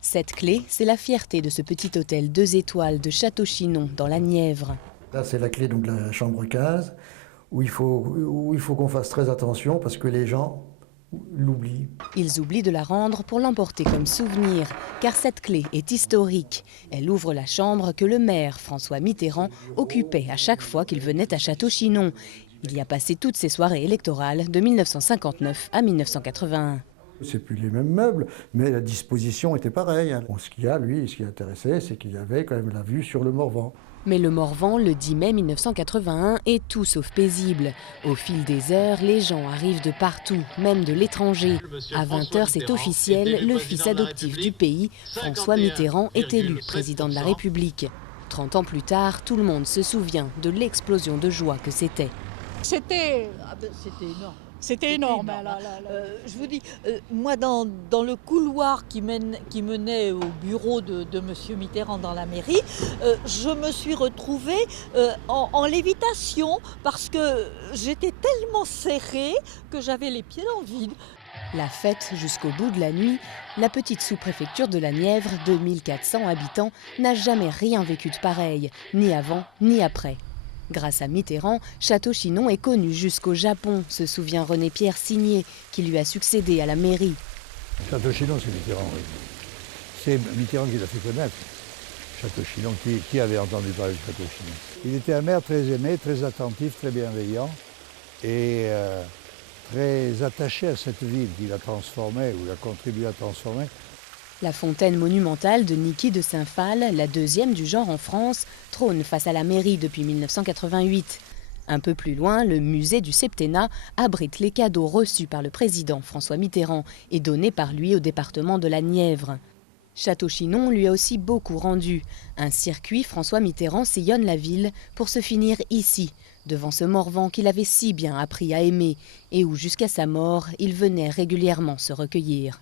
Cette clé, c'est la fierté de ce petit hôtel 2 étoiles de Château-Chinon, dans la Nièvre. Là, c'est la clé donc, de la chambre 15, où il faut qu'on fasse très attention parce que les gens l'oublient. Ils oublient de la rendre pour l'emporter comme souvenir, car cette clé est historique. Elle ouvre la chambre que le maire, François Mitterrand, occupait à chaque fois qu'il venait à Château-Chinon. Il y a passé toutes ses soirées électorales de 1959 à 1981. C'est plus les mêmes meubles, mais la disposition était pareille. Bon, ce qui intéressait, c'est qu'il y avait quand même la vue sur le Morvan. Mais le Morvan, le 10 mai 1981, est tout sauf paisible. Au fil des heures, les gens arrivent de partout, même de l'étranger. À 20h, c'est officiel, le fils adoptif du pays, François Mitterrand, est élu président de la République. 30 ans plus tard, tout le monde se souvient de l'explosion de joie que c'était. C'était énorme. C'était énorme. Je vous dis, moi, dans le couloir qui menait au bureau de M. Mitterrand dans la mairie, je me suis retrouvée en lévitation parce que j'étais tellement serrée que j'avais les pieds dans le vide. La fête jusqu'au bout de la nuit, la petite sous-préfecture de la Nièvre, 2400 habitants, n'a jamais rien vécu de pareil, ni avant ni après. Grâce à Mitterrand, Château-Chinon est connu jusqu'au Japon, se souvient René-Pierre Signé, qui lui a succédé à la mairie. Château-Chinon, c'est Mitterrand, oui. C'est Mitterrand qui l'a fait connaître. Château-Chinon, qui avait entendu parler de Château-Chinon? Il était un maire très aimé, très attentif, très bienveillant et très attaché à cette ville qu'il a transformée, ou il a contribué à transformer. La fontaine monumentale de Niki de Saint-Phal, la deuxième du genre en France, trône face à la mairie depuis 1988. Un peu plus loin, le musée du Septennat abrite les cadeaux reçus par le président François Mitterrand et donnés par lui au département de la Nièvre. Château-Chinon lui a aussi beaucoup rendu. Un circuit François Mitterrand sillonne la ville pour se finir ici, devant ce Morvan qu'il avait si bien appris à aimer et où jusqu'à sa mort, il venait régulièrement se recueillir.